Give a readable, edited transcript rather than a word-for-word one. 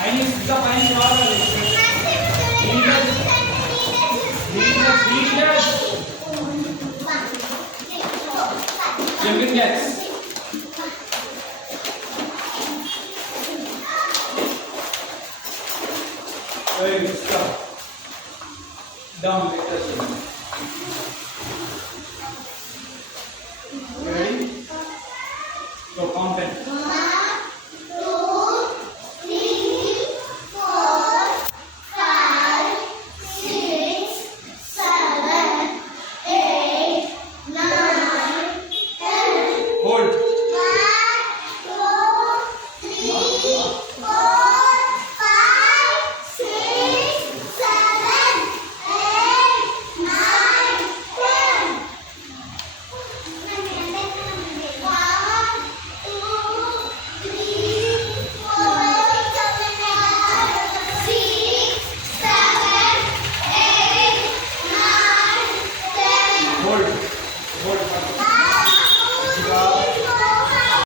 Eigentlich ist dieser Feind gerade Jumping jacks. Hey, stop. Down, let us.